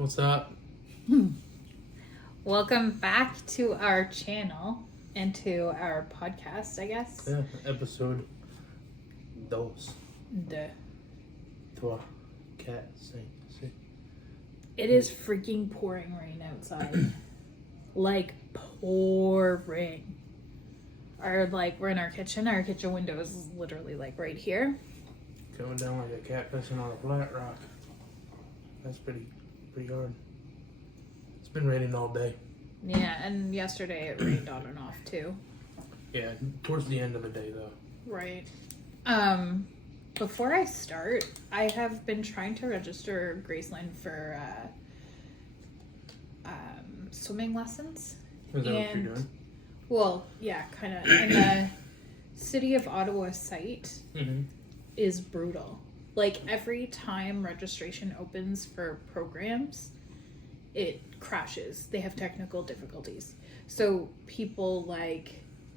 What's up? Welcome back to our channel and to our podcast, I guess. Yeah, episode 2. Duh. 3, 4, 5. It is freaking pouring rain outside. Like pouring. We're in our kitchen. Our kitchen window is literally like right here. Coming down like a cat pissing on a flat rock. That's pretty hard. It's been raining all day. Yeah, and yesterday it rained on and off too. Yeah, towards the end of the day though. Right. Before I start, I have been trying to register Graceland for swimming lessons. Is that what you're doing? Well, yeah, kind of. And the City of Ottawa site is brutal. Like, every time registration opens for programs, it crashes. They have technical difficulties. So people,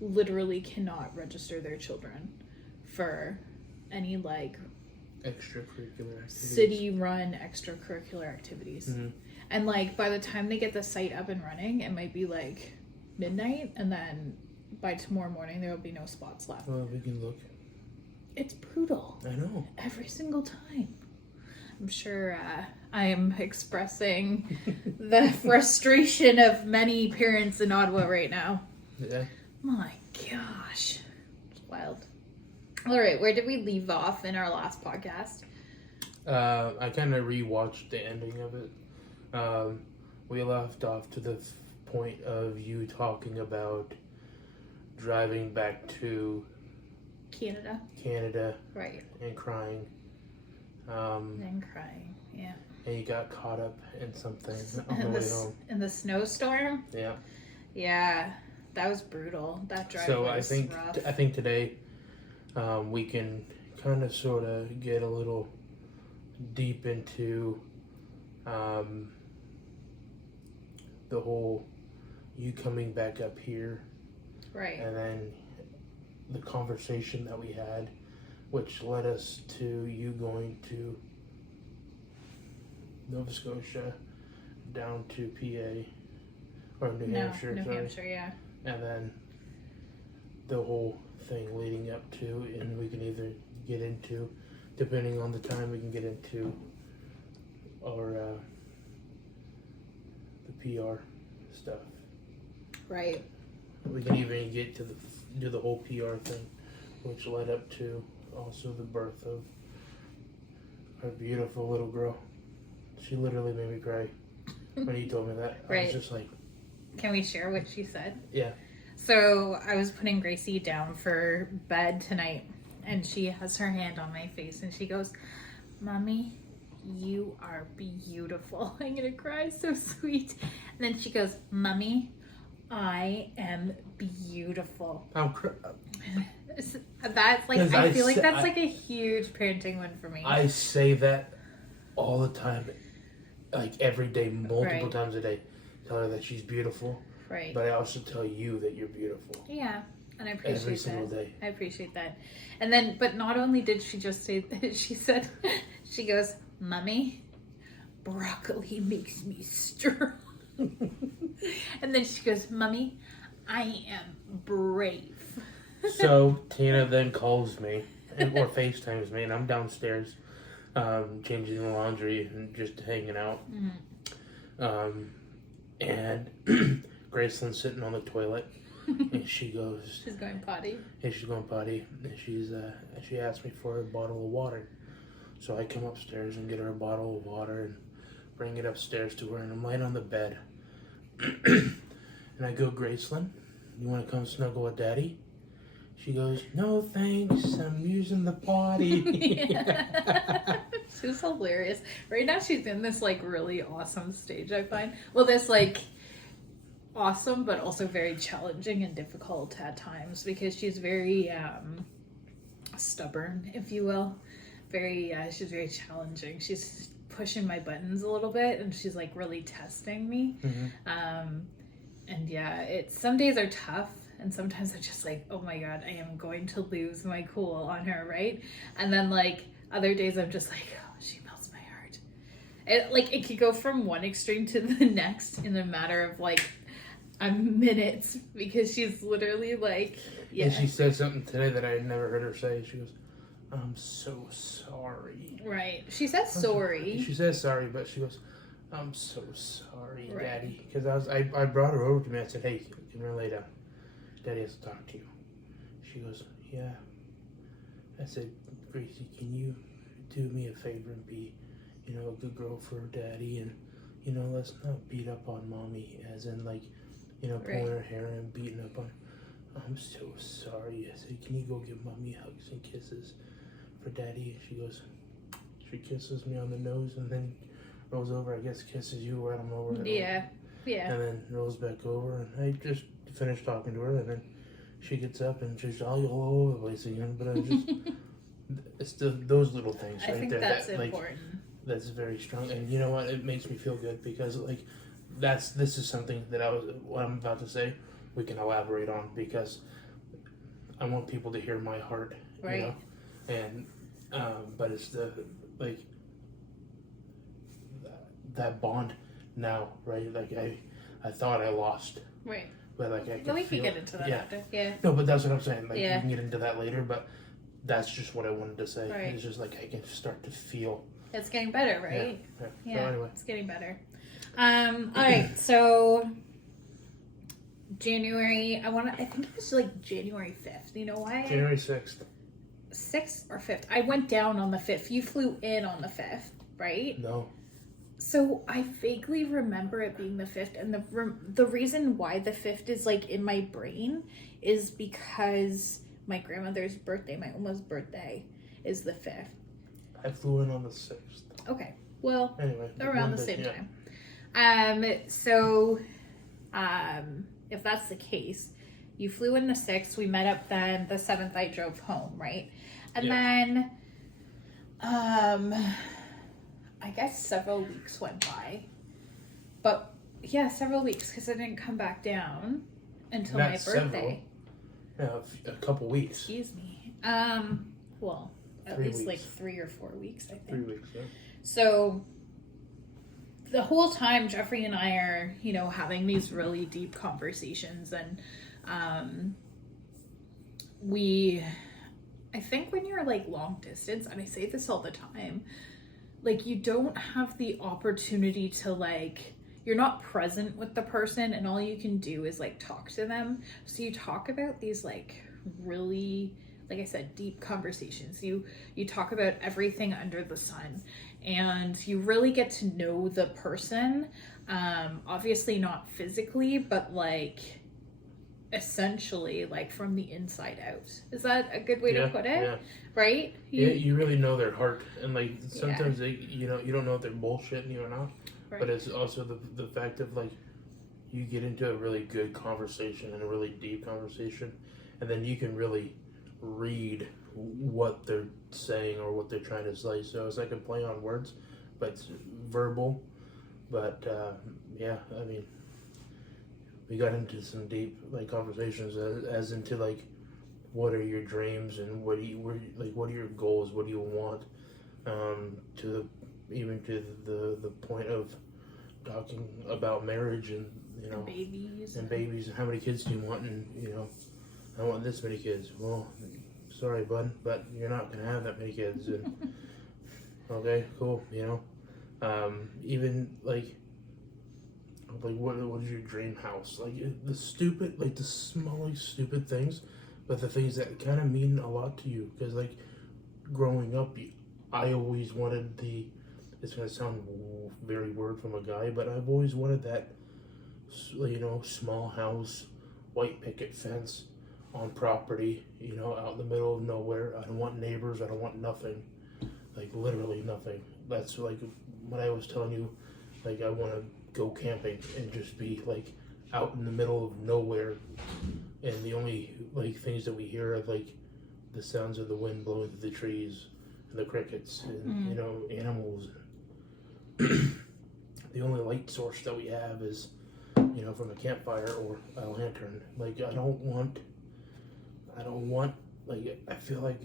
literally cannot register their children for any, extracurricular activities. city-run extracurricular activities. Mm-hmm. And, by the time they get the site up and running, it might be, midnight, and then by tomorrow morning, there will be no spots left. Well, we can look. It's brutal. I know. Every single time. I'm sure I am expressing the frustration of many parents in Ottawa right now. Yeah. My gosh. It's wild. All right, where did we leave off in our last podcast? I kind of rewatched the ending of it. We left off to the point of you talking about driving back to Canada, Right. and crying. And crying, yeah. And you got caught up in something on the way home. In the snowstorm? Yeah. Yeah, that was brutal. That drive So was rough. I think today we can kind of sort of get a little deep into the whole you coming back up here, Right. and then the conversation that we had, which led us to you going to Nova Scotia, down to PA, or New Hampshire, New sorry. Hampshire, yeah. And then the whole thing leading up to, and we can either get into, depending on the time, we can get into our the PR stuff. Right. We can even get to do the whole PR thing, which led up to also the birth of our beautiful little girl. She literally made me cry when you told me that. Right. I was just like, Can we share what she said? yeah. So I was putting Gracie down for bed tonight, and she has her hand on my face, and she goes, "Mommy, you are beautiful." I'm gonna cry, so sweet. And then she goes, "Mommy, I am beautiful." That's like, I feel like that's like a huge parenting win for me. I say that all the time, like every day, multiple times a day. Tell her that she's beautiful. Right. But I also tell you that you're beautiful. Yeah. And I appreciate every single that. day. I appreciate that. And then, but not only did she just say, she said, she goes, "Mommy, broccoli makes me strong." And then she goes, "Mommy, I am brave." So Tina then calls me, or FaceTimes me, and I'm downstairs changing the laundry and just hanging out. Mm-hmm. And Graceland's sitting on the toilet, and she goes... She's going potty. Yeah, she's going potty, and she asked me for a bottle of water. So I come upstairs and get her a bottle of water and bring it upstairs to her, and I'm laying on the bed. And I go, "Graceland, you want to come snuggle with Daddy?" She goes, "No thanks, I'm using the potty." She's hilarious. Right now she's in this really awesome stage, I find. Well, this awesome but also very challenging and difficult at times, because she's very stubborn, if you will. She's very challenging. She's pushing my buttons a little bit, and she's really testing me. Mm-hmm. And yeah, some days are tough, and sometimes I'm just like, oh my god, I am going to lose my cool on her, right? And then other days I'm just like, oh, she melts my heart. It could go from one extreme to the next in a matter of like minutes, because she's literally like, yeah. And she said something today that I had never heard her say. She goes, "I'm so sorry." Right. She says sorry. She says sorry, but she goes, "I'm so sorry, Right. Daddy." Because I brought her over to me. I said, "Hey, come here, lay down. Daddy has to talk to you." She goes, "Yeah." I said, "Gracie, can you do me a favor and be, you know, a good girl for Daddy, and, you know, let's not beat up on Mommy, as in like, you know, pulling her hair and beating up on her. I'm so sorry." I said, "Can you go give Mommy hugs and kisses for Daddy?" She goes, she kisses me on the nose and then rolls over. I guess kisses you, I don't know where. Yeah. And then rolls back over, and I just finished talking to her, and then she gets up and she's all over the place again. But I just, it's those little things I right think there that's that, important. that's very strong. And you know what? It makes me feel good because like this is something that what I'm about to say, we can elaborate on, because I want people to hear my heart, Right. you know? And but it's like that bond now, right? Like I thought I lost, Right. but like I can We feel can get into that after. Yeah. No, but that's what I'm saying. Like we Yeah. can get into that later, but that's just what I wanted to say. Right. It's just like I can start to feel. It's getting better, right? Yeah. So anyway. It's getting better. All right, so January, I think it was like January 5th. You know why? January 6th. 6th or 5th? I went down on the 5th. You flew in on the 5th, right? No. So I vaguely remember it being the 5th, and the reason why the 5th is like in my brain is because my grandmother's birthday, my Uma's birthday, is the 5th. I flew in on the 6th. Okay, well, Anyway, around the same time. So if that's the case, you flew in the 6th, we met up then, the 7th I drove home, right? And then I guess several weeks went by. But yeah, several weeks, because I didn't come back down until Not my birthday. Several. Yeah, a couple weeks. Excuse me. Well, at 3 least weeks. like 3 or 4 weeks, I think. 3 weeks, yeah. So the whole time Jeffrey and I are, you know, having these really deep conversations, and I think when you're like long distance, and I say this all the time, like you don't have the opportunity to like, you're not present with the person, and all you can do is like talk to them. So you talk about these like really, like I said, deep conversations. You talk about everything under the sun, and you really get to know the person. Obviously not physically, but like essentially like from the inside out. Is that a good way to put it? Yeah. Right? You really know their heart, and like sometimes they, you don't know if they're bullshitting you or not. Right. But it's also the fact of like you get into a really good conversation and a really deep conversation, and then you can really read what they're saying or what they're trying to say. So it's like a play on words, but it's verbal. But yeah, I mean, we got into some deep like conversations as into like what are your dreams and what are your goals, what do you want, to the point of talking about marriage and babies and how many kids do you want, and I want this many kids. Well, sorry bud, but you're not gonna have that many kids. And okay, cool, even like what is your dream house? Like the stupid, like the small, like stupid things, but the things that kind of mean a lot to you. Because like growing up, I always wanted it's gonna sound very weird from a guy, but I've always wanted that, small house, white picket fence on property, out in the middle of nowhere. I don't want neighbors. I don't want nothing, like literally nothing. That's like when I was telling you, like I want to go camping and just be like out in the middle of nowhere, and the only like things that we hear are like the sounds of the wind blowing through the trees and the crickets and animals. The only light source that we have is from a campfire or a lantern. Like I don't want like, I feel like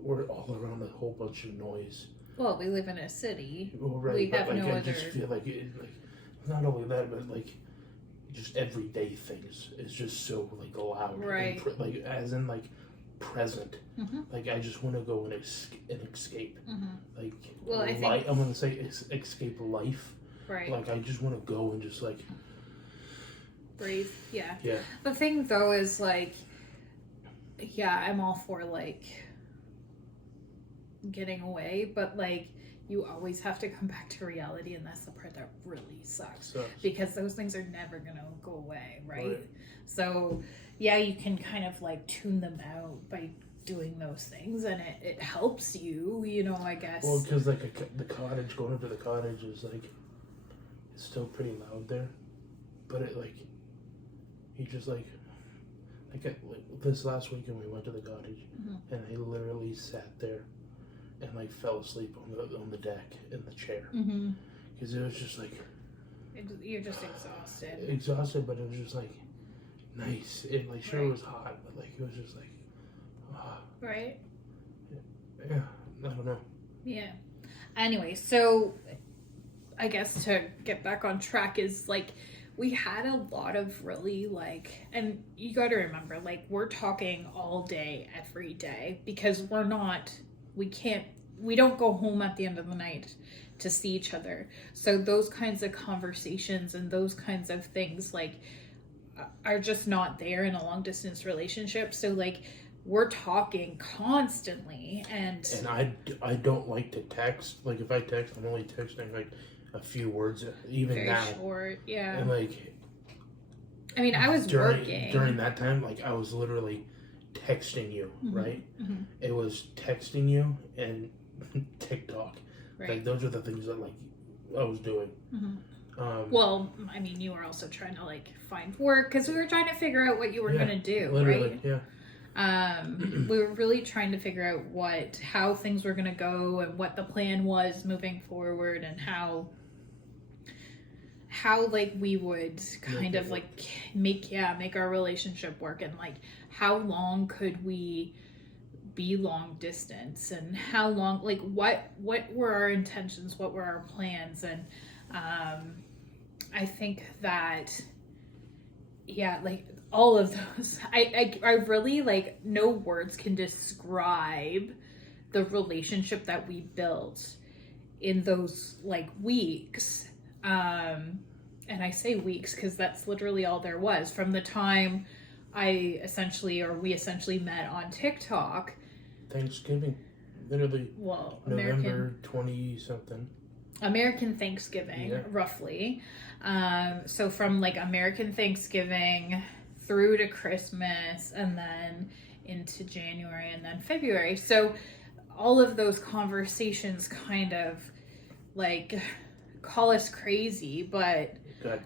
we're all around a whole bunch of noise, Well, we live in a city. Well, right, We but have like no I other. just feel like not only that, but like just everyday things is just so like loud, Right. and like as in like present. Mm-hmm. Like I just want to go and escape. Mm-hmm. Like Well, I think I'm gonna say escape life. right. Like I just want to go and just like Breathe. Yeah. yeah. The thing though is like, yeah, I'm all for like getting away, but like you always have to come back to reality, and that's the part that really sucks. Because those things are never gonna go away, right? So yeah, you can kind of like tune them out by doing those things, and it helps you, you know, I guess. Well, because like the cottage, going up to the cottage is like it's still pretty loud there, but it like you just like this last weekend we went to the cottage, and I literally sat there and like fell asleep on the deck in the chair because it was just like you're just exhausted, but it was just like nice. It like sure it was hot, but like it was just like right. Yeah, I don't know. Yeah. Anyway, so I guess to get back on track is like we had a lot of really like, and you got to remember, like we're talking all day, every day, because we don't go home at the end of the night to see each other. So those kinds of conversations and those kinds of things like are just not there in a long distance relationship. So like we're talking constantly, and I don't like to text. Like if I text, I'm only texting like a few words, even very now. short, yeah. And like, I mean, I was working during that time. Like I was literally texting you, right? It was texting you and TikTok. Right. Like those are the things that like I was doing. Well, I mean, you were also trying to like find work because we were trying to figure out what you were gonna do, literally, right? Yeah. We were really trying to figure out how things were gonna go and what the plan was moving forward, and how like we would kind of like make our relationship work, and like how long could we be long distance, and how long, like what were our intentions, what were our plans. And I think that like all of those, I really like no words can describe the relationship that we built in those like weeks. And I say weeks because that's literally all there was from the time we essentially met on TikTok. Thanksgiving, literally. Well, November 20-something. American Thanksgiving, roughly. So from like American Thanksgiving through to Christmas, and then into January, and then February. So all of those conversations kind of like call us crazy, but I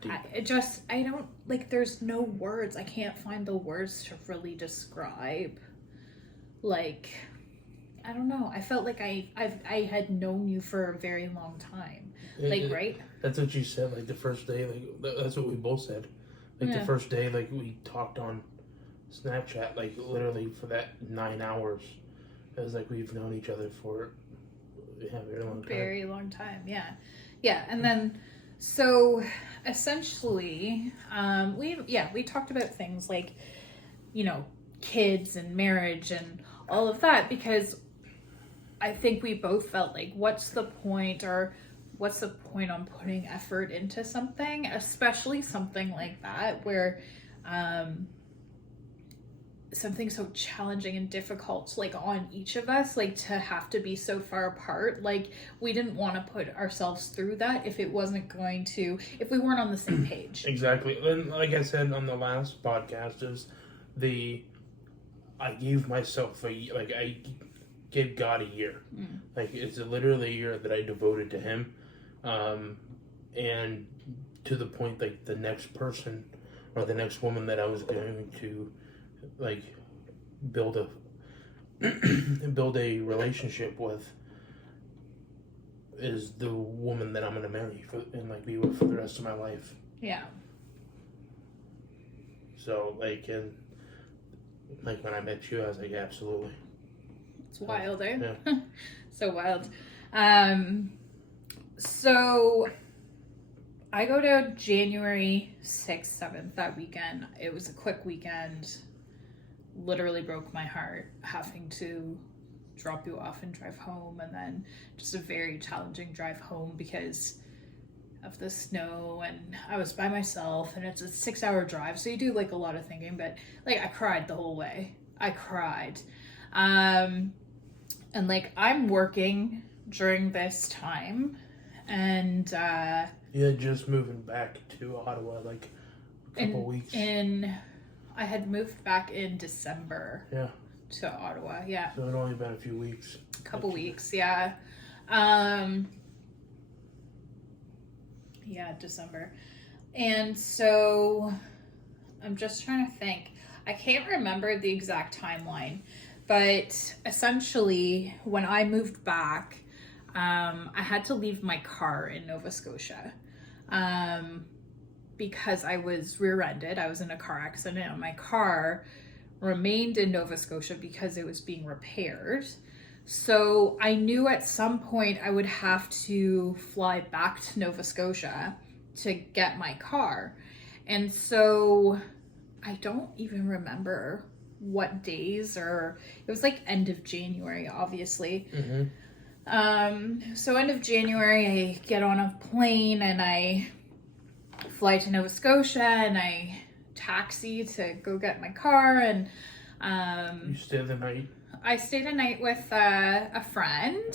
don't like, there's no words. I can't find the words to really describe. Like, I don't know. I felt like I had known you for a very long time. Right? That's what you said. Like the first day, like that's what we both said. Like the first day, like we talked on Snapchat, like literally for that 9 hours. It was like we've known each other for a very long time. Very long time, yeah. And then so essentially, we talked about things like, you know, kids and marriage and all of that, because I think we both felt like what's the point on putting effort into something, especially something like that where something so challenging and difficult like on each of us, like to have to be so far apart. Like we didn't want to put ourselves through that if we weren't on the same page. Exactly. And like I said on the last podcast, I gave myself I gave God a year. Like it's literally a year that I devoted to Him, and to the point like the next person or the next woman that I was going to like build a relationship with is the woman that I'm gonna marry and like be with for the rest of my life. Yeah. So like when I met you, I was like, absolutely. It's wild, eh? Yeah. So wild. So I go to January 6th, 7th that weekend. It was a quick weekend. Literally broke my heart having to drop you off and drive home, and then just a very challenging drive home because of the snow, and I was by myself, and it's a 6-hour drive, so you do like a lot of thinking, but like I cried the whole way. I cried. And like I'm working during this time, and you're just moving back to Ottawa like a couple weeks. I had moved back in December. Yeah. To Ottawa, yeah. So it only been a few weeks. A couple weeks, yeah. Yeah, December. And so I'm just trying to think. I can't remember the exact timeline, but essentially when I moved back, I had to leave my car in Nova Scotia because I was rear-ended. I was in a car accident, and my car remained in Nova Scotia because it was being repaired. So I knew at some point I would have to fly back to Nova Scotia to get my car. And so I don't even remember what days, or it was like end of January, obviously. So end of January, I get on a plane and I fly to Nova Scotia, and I taxi to go get my car. And you stayed the night? I stayed a night with a friend.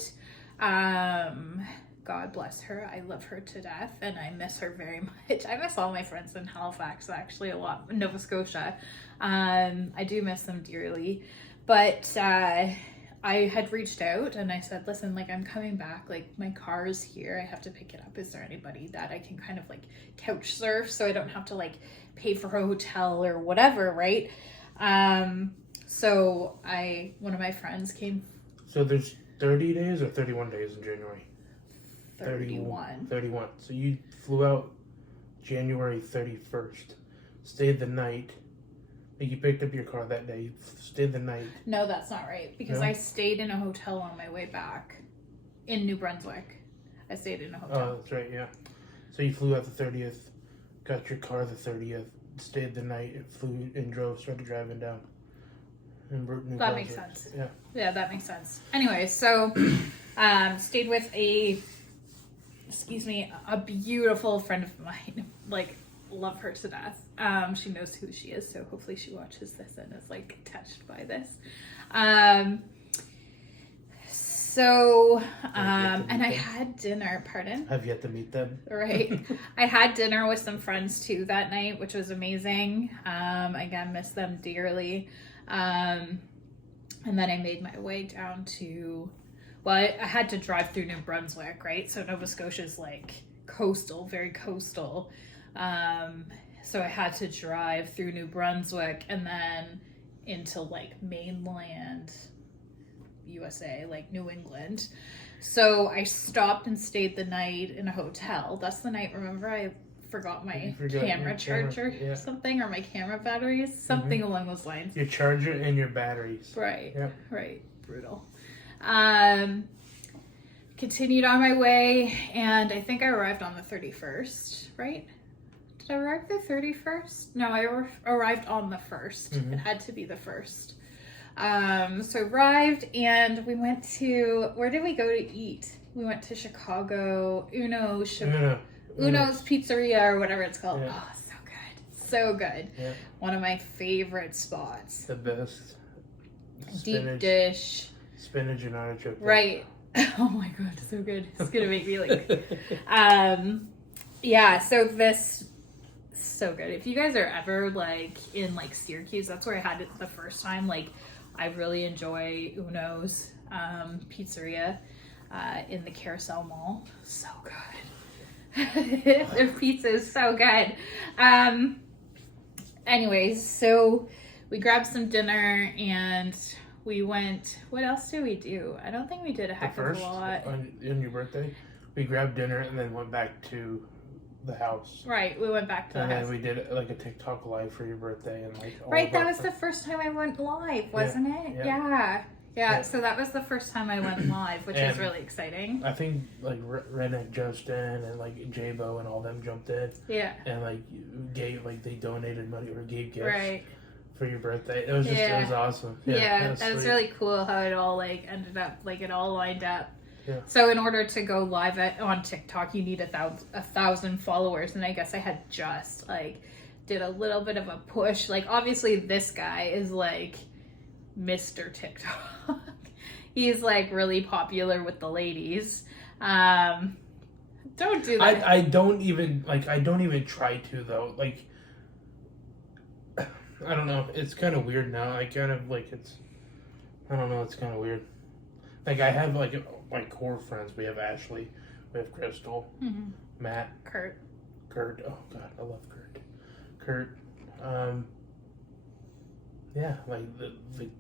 God bless her. I love her to death, and I miss her very much. I miss all my friends in Halifax, actually, a lot. Nova Scotia. I do miss them dearly. But I had reached out and I said, listen, like I'm coming back, like my car is here. I have to pick it up. Is there anybody that I can kind of like couch surf so I don't have to like pay for a hotel or whatever, right? So one of my friends came. So there's 30 days or 31 days in January? 31. 31. So you flew out January 31st, stayed the night. You picked up your car that day, you stayed the night. No, that's not right, because I stayed in a hotel on my way back in New Brunswick. I stayed in a hotel. Oh, that's right, yeah. So you flew out the 30th, got your car the 30th, stayed the night, flew and started driving down. New Brunswick. That makes sense. Yeah. Yeah, that makes sense. Anyway, so stayed with a beautiful friend of mine. Like, love her to death. She knows who she is, so hopefully she watches this and is like touched by this. And I had dinner. Pardon? I've yet to meet them. Right. I had dinner with some friends too that night, which was amazing. Again, miss them dearly. And then I made my way down to, I had to drive through New Brunswick, right? So Nova Scotia is like coastal, very coastal. So I had to drive through New Brunswick and then into like mainland USA, like New England. So I stopped and stayed the night in a hotel. That's the night, remember, I forgot my camera charger or something, or my camera batteries, something along those lines. Your charger and your batteries. Right. Yep. Right. Brutal. Continued on my way, and I think I arrived on the 31st, right? Did I arrive the 31st? No, I arrived on the 1st. It had to be the 1st. So arrived, and we went to, where did we go to eat? We went to Chicago, Uno's Pizzeria, or whatever it's called. Yeah. Oh, so good. So good. Yeah. One of my favorite spots. The best. Deep dish. Spinach and artichoke. Right. Oh my god, so good. It's gonna make me like yeah, so this so good. If you guys are ever like in like Syracuse, that's where I had it the first time. Like I really enjoy Uno's Pizzeria in the Carousel Mall. So good. Their pizza is so good. Anyways, so we grabbed some dinner and we went, what else did we do? I don't think we did a heck of a lot. On your birthday, we grabbed dinner and then went back to the house. Right, we went back to the house. And then we did like a TikTok live for your birthday. And like. Right, that was the first time I went live, wasn't it? Yeah. Yeah, so that was the first time I went live, which was And really exciting. I think like Redneck Justin and like J-Bo and all them jumped in. Yeah. And like they donated money or gave gifts Right. for your birthday. It was just it was awesome. Yeah, was that was sweet. really cool how it all like ended up like it all lined up. Yeah. So in order to go live on TikTok, you need 1,000 followers, and I guess I had just like did a little bit of a push. Like obviously this guy is like Mr. TikTok. He's like really popular with the ladies. Don't do that. I don't even try to though. Like I don't know. It's kind of weird now. I kind of like I don't know. It's kind of weird. Like I have like my core friends. We have Ashley, we have Crystal, Matt, Kurt. Oh God, I love Kurt. Yeah, like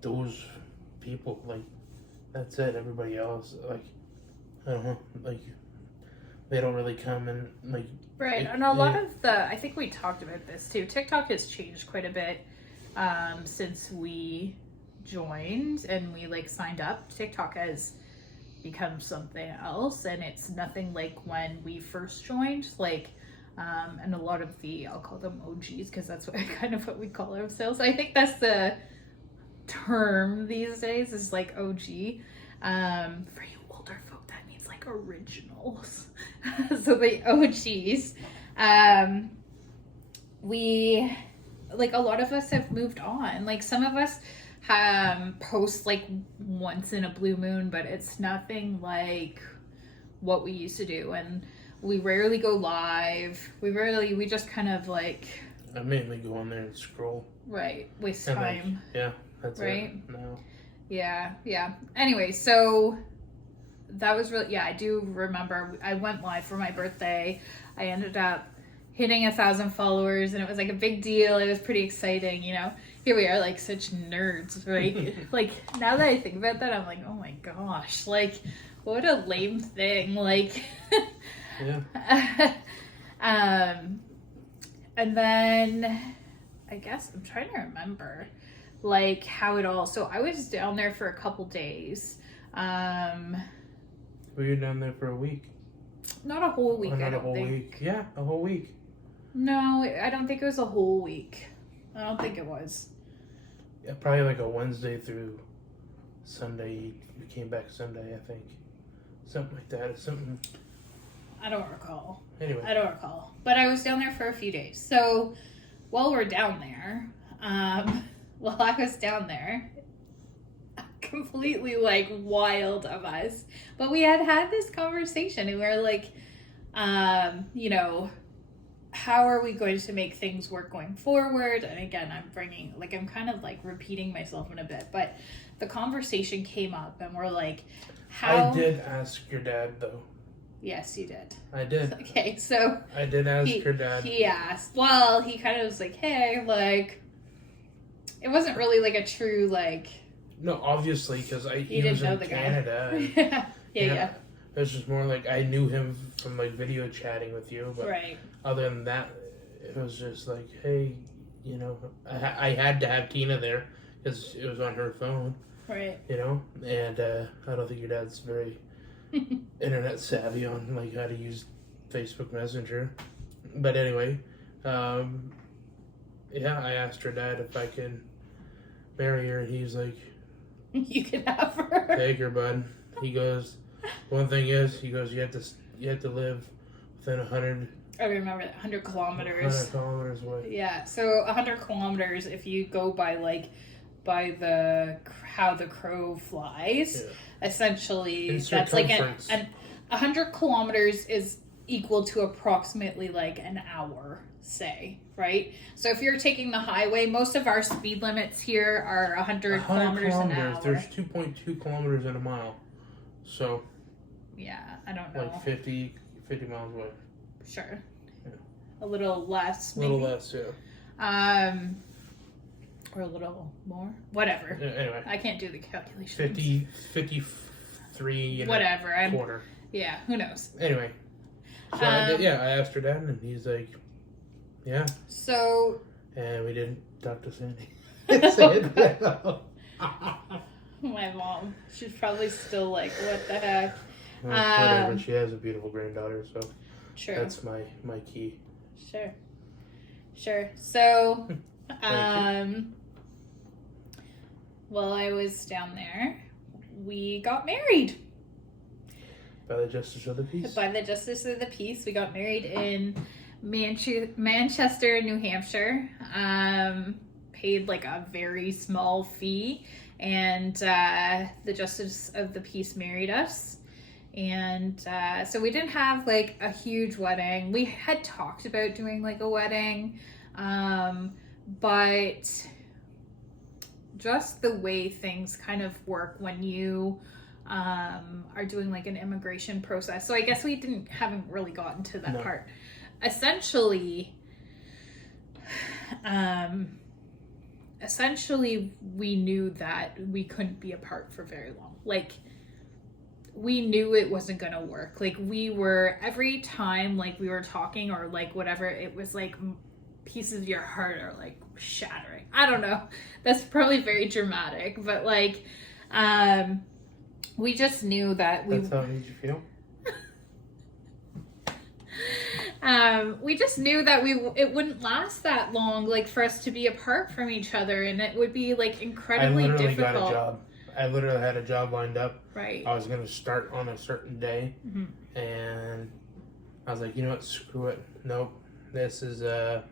those people. Like that's it. Everybody else, like I don't know, like they don't really come and like. Right, and a lot of I think we talked about this too. TikTok has changed quite a bit since we joined and we like signed up. TikTok has become something else, and it's nothing like when we first joined. Like, and a lot of I'll call them OGs because that's what we call ourselves. I think that's the term these days is like OG. For you older folk, that means like originals. So the OGs, we like a lot of us have moved on. Like some of us post like once in a blue moon, but it's nothing like what we used to do, and we rarely go live. We just kind of like I mainly go on there and scroll. Right, waste and time. That's right. It. No. Yeah. Anyway, so that was really I do remember I went live for my birthday. I ended up hitting 1,000 followers, and it was like a big deal. It was pretty exciting, you know. Here we are, like such nerds, right? Like now that I think about that, I'm like, oh my gosh, like what a lame thing, like. Yeah. And then I guess I'm trying to remember, like how it all. So I was down there for a couple days. We were down there for a week. Not a whole week. Not a whole week. Yeah, a whole week. No, I don't think it was a whole week. I don't think it was. Yeah, probably like a Wednesday through Sunday. We came back Sunday, I think. Something like that. Something. I don't recall. Anyway. I don't recall. But I was down there for a few days. So while we're down there, while I was down there, completely like wild of us, but we had this conversation and we were like, you know, how are we going to make things work going forward? And again, I'm kind of like repeating myself in a bit, but the conversation came up and we're like, how... I did ask your dad though. Yes, you did. I did. Okay, so... I did ask your dad. He asked. Well, he kind of was like, hey, like... It wasn't really like a true, like... No, obviously, because he didn't was know in the Canada. guy. And, yeah. It was just more like I knew him from like video chatting with you, but right. Other than that, it was just like, hey, you know, I had to have Tina there because it was on her phone. Right. You know, and I don't think your dad's very internet savvy on like how to use Facebook Messenger. But anyway, yeah, I asked her dad if I can marry her, and he's like, you can have her. Take her, bud. He goes, one thing is, he goes, you have to live within 100. I remember that 100 kilometers. 100 kilometers away. Yeah, so 100 kilometers. If you go by the how the crow flies, essentially that's like 100 kilometers is equal to approximately like an hour, say, right? So if you're taking the highway, most of our speed limits here are 100 kilometers an hour. There's 2.2 kilometers in a mile. So, yeah, I don't know. Like 50 miles away. Sure. Yeah. A little less, maybe. A little less, yeah. Or a little more. Whatever. Yeah, anyway. I can't do the calculation. 53 and whatever. a quarter. Yeah, who knows? Anyway. So I asked her dad, and he's like, yeah. So. And we didn't talk to Sandy. My mom. She's probably still like, what the heck? Whatever. She has a beautiful granddaughter, so True. that's my key. Sure. So, while I was down there, we got married. By the Justice of the Peace. By the Justice of the Peace. We got married in Manchester, New Hampshire. Paid like a very small fee, and the Justice of the Peace married us. And so we didn't have like a huge wedding. We had talked about doing like a wedding, but just the way things kind of work when you are doing like an immigration process. So I guess we haven't really gotten to that part. Essentially, we knew that we couldn't be apart for very long. Like, we knew it wasn't gonna work. Like, every time like we were talking or like whatever, it was like pieces of your heart are like shattering. I don't know. That's probably very dramatic, but like, we just knew that That's how it made you feel? We just knew that it wouldn't last that long, like, for us to be apart from each other, and it would be like incredibly difficult. Got a job. I literally had a job lined up. Right. I was going to start on a certain day, and I was like, you know what, screw it. Nope. This is not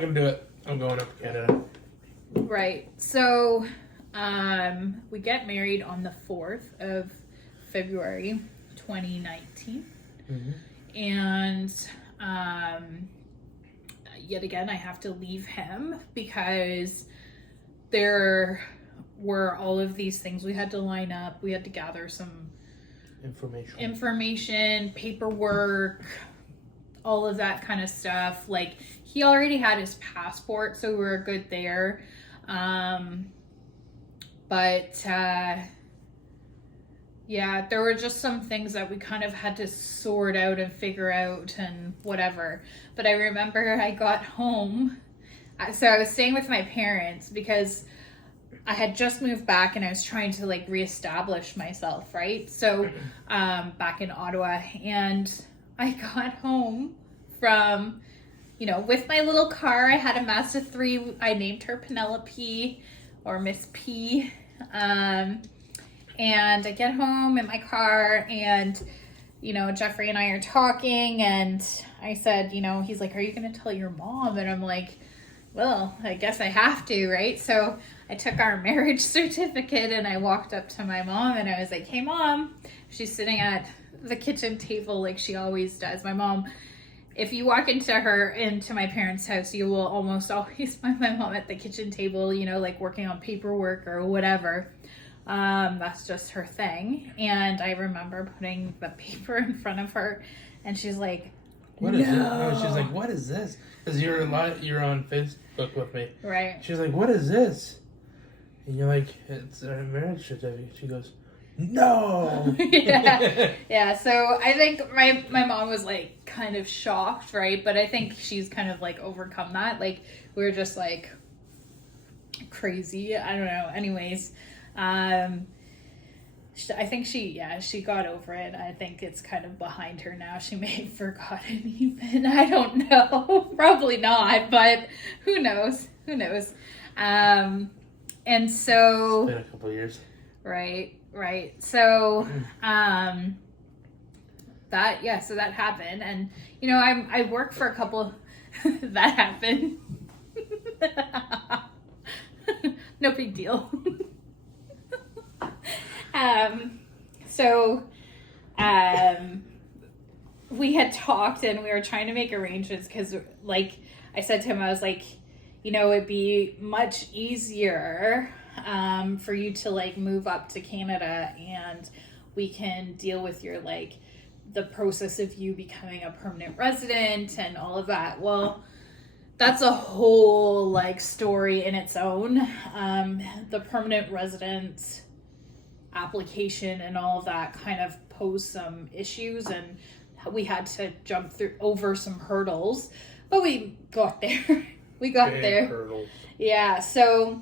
going to do it. I'm going up to Canada. Right. So, we get married on the 4th of February, 2019. And yet again, I have to leave him because there were all of these things we had to line up. We had to gather some information, paperwork, all of that kind of stuff. Like, he already had his passport, so we were good there. But yeah, there were just some things that we kind of had to sort out and figure out and whatever. But I remember I got home. So I was staying with my parents because I had just moved back and I was trying to like reestablish myself, right? So back in Ottawa, and I got home from, with my little car. I had a Mazda 3. I named her Penelope, or Miss P. And I get home in my car, and, Jeffrey and I are talking, and I said, he's like, are you going to tell your mom? And I'm like, well, I guess I have to, right? So I took our marriage certificate, and I walked up to my mom, and I was like, hey, Mom. She's sitting at the kitchen table like she always does. My mom, if you walk into my parents' house, you will almost always find my mom at the kitchen table, like working on paperwork or whatever. That's just her thing. And I remember putting the paper in front of her, and she's like, what is it? No, she's like, what is this? Because you're on Facebook with me. Right. She's like, what is this? And you're like, it's a marriage certificate. She goes, no. Yeah. So I think my mom was like kind of shocked, right? But I think she's kind of like overcome that. Like, we were just like crazy. I don't know. Anyways, I think she got over it. I think it's kind of behind her now. She may have forgotten even. I don't know. Probably not, but who knows? And so, it's been a couple of years. Right. So, so that happened. And, I worked for a couple that happened. No big deal. We had talked, and we were trying to make arrangements because, like, I said to him, I was like, it'd be much easier for you to like move up to Canada, and we can deal with your like the process of you becoming a permanent resident and all of that. Well, that's a whole like story in its own. The permanent resident application and all of that kind of posed some issues, and we had to jump over some hurdles, but we got there. Hurdles. Yeah. So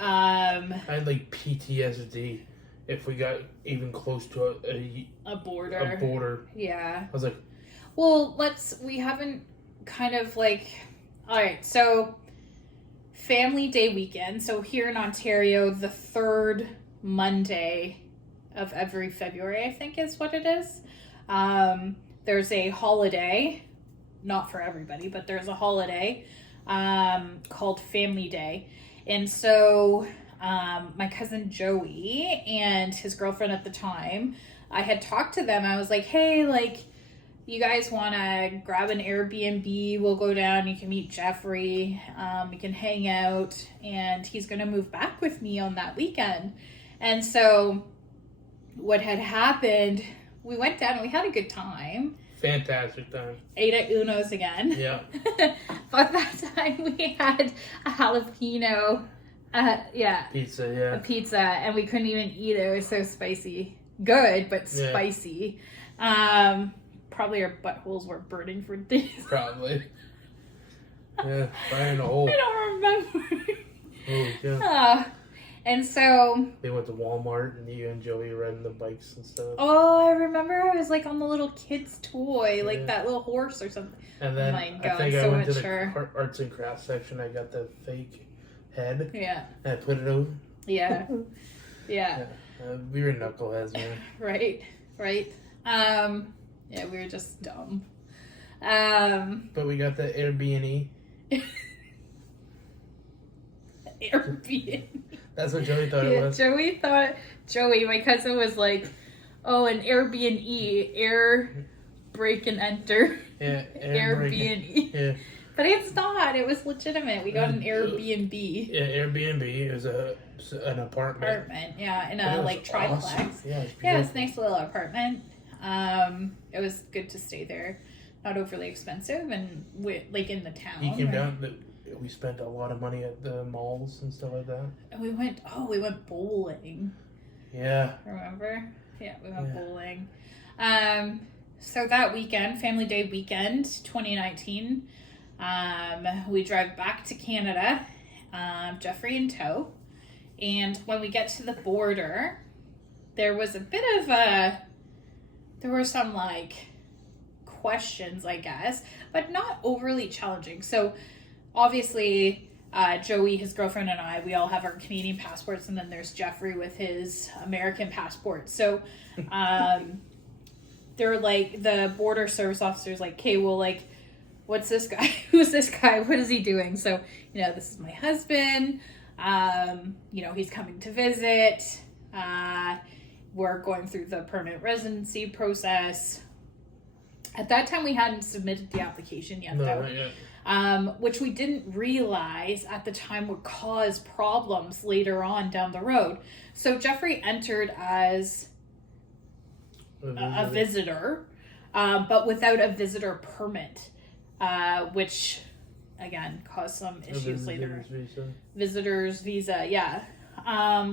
I had like PTSD if we got even close to a border. A border. Yeah. I was like, well, we haven't kind of like, all right, so Family Day weekend. So here in Ontario, the third Monday of every February, I think is what it is. There's a holiday, not for everybody, but there's a holiday called Family Day. And so my cousin Joey and his girlfriend at the time, I had talked to them. I was like, hey, like, you guys want to grab an Airbnb? We'll go down. You can meet Jeffrey. We can hang out. And he's going to move back with me on that weekend. And so what had happened, we went down and we had a good time. Fantastic time. Ate at Uno's again. Yeah. But that time we had a jalapeno pizza, yeah. A pizza, and we couldn't even eat it. It was so spicy. Good, but spicy. Probably our buttholes were burning for days. Probably. Yeah, fire in a hole. I don't remember. Oh, yeah. And so they went to Walmart and you and Joey riding the bikes and stuff. Oh, I remember I was like on the little kid's toy, like that little horse or something. And then oh my God, I think so I went to mature. the arts and crafts section. I got the fake head. Yeah. And I put it over. Yeah. Yeah. We were knuckleheads, man. Right. Yeah, we were just dumb. But we got the Airbnb. Airbnb. That's what Joey thought it was. Joey, my cousin, was like, oh, an Airbnb, air break and enter. Yeah, Airbnb. Yeah. But it's not. It was legitimate. We got an Airbnb. Yeah, Airbnb. It was an apartment. Yeah, in a like triplex. Awesome. Yeah, it's a nice little apartment. It was good to stay there. Not overly expensive, and like in the town. He came down. We spent a lot of money at the malls and stuff like that. And we went bowling. Yeah. Remember? Yeah, we went bowling. So that weekend, Family Day weekend, 2019, we drive back to Canada, Jeffrey in tow. And when we get to the border, there was a bit of there were some like questions, I guess, but not overly challenging. So obviously, Joey, his girlfriend, and I, we all have our Canadian passports, and then there's Jeffrey with his American passport. So they're like, the border service officer's like, okay, well, like, what's this guy? Who's this guy? What is he doing? So, this is my husband. He's coming to visit. We're going through the permanent residency process. At that time, we hadn't submitted the application yet, though. Not yet. Which we didn't realize at the time would cause problems later on down the road. So Jeffrey entered as a visitor, but without a visitor permit, which again caused some issues later. Visitors visa, yeah,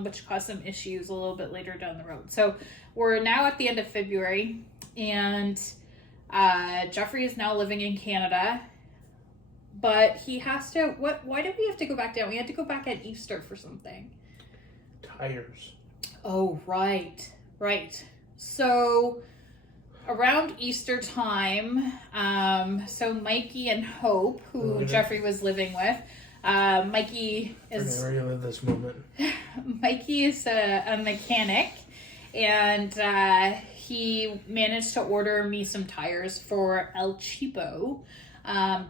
which caused some issues a little bit later down the road. So we're now at the end of February, and Jeffrey is now living in Canada. But he has to. Why did we have to go back down? We had to go back at Easter for something. Tires. Oh, right. So around Easter time, so Mikey and Hope, who Jeffrey was living with, Mikey is. We're gonna live this moment. Mikey is a mechanic, and he managed to order me some tires for El Cheapo.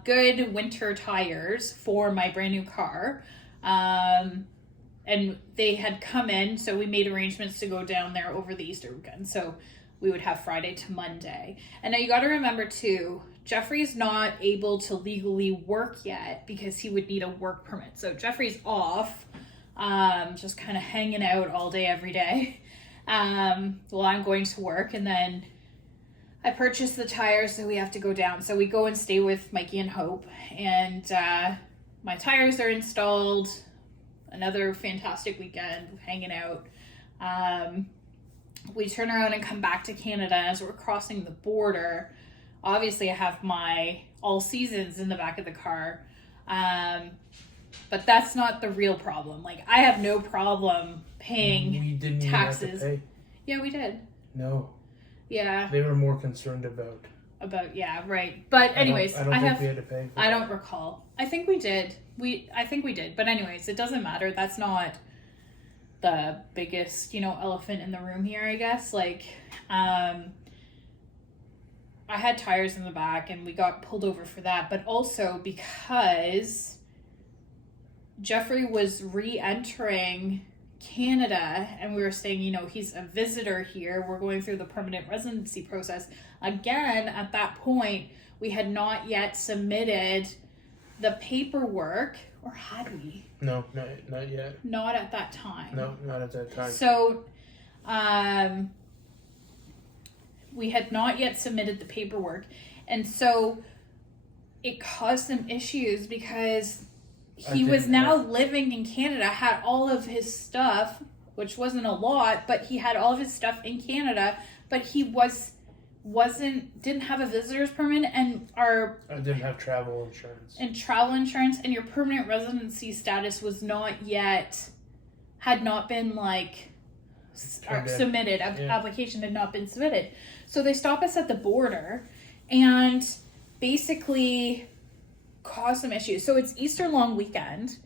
Good winter tires for my brand new car. And they had come in, so we made arrangements to go down there over the Easter weekend. So we would have Friday to Monday. And now you got to remember too, Jeffrey's not able to legally work yet because he would need a work permit. So Jeffrey's off, just kind of hanging out all day, every day. While I'm going to work, and then I purchased the tires, so we have to go down. So we go and stay with Mikey and Hope, and my tires are installed. Another fantastic weekend hanging out. We turn around and come back to Canada. As we're crossing the border, obviously I have my all seasons in the back of the car. But that's not the real problem. Like, I have no problem paying We didn't even have to taxes. pay. Yeah, we did. No. Yeah. They were more concerned about. Yeah, right. But anyways, I don't think we had to pay. I don't recall. I think we did. I think we did. But anyways, it doesn't matter. That's not the biggest, elephant in the room here, I guess. Like, I had tires in the back and we got pulled over for that. But also because Jeffrey was re-entering Canada and we were saying, he's a visitor here. We're going through the permanent residency process. Again, at that point, we had not yet submitted the paperwork, or had we? No, not yet. Not at that time. No, not at that time. So, we had not yet submitted the paperwork. And so, it caused some issues because he was now living in Canada, had all of his stuff, which wasn't a lot, but he had all of his stuff in Canada, but he didn't have a visitor's permit and I didn't have travel insurance. And your permanent residency status was had not been submitted. Application had not been submitted. So they stop us at the border and basically cause some issues. So it's Easter long weekend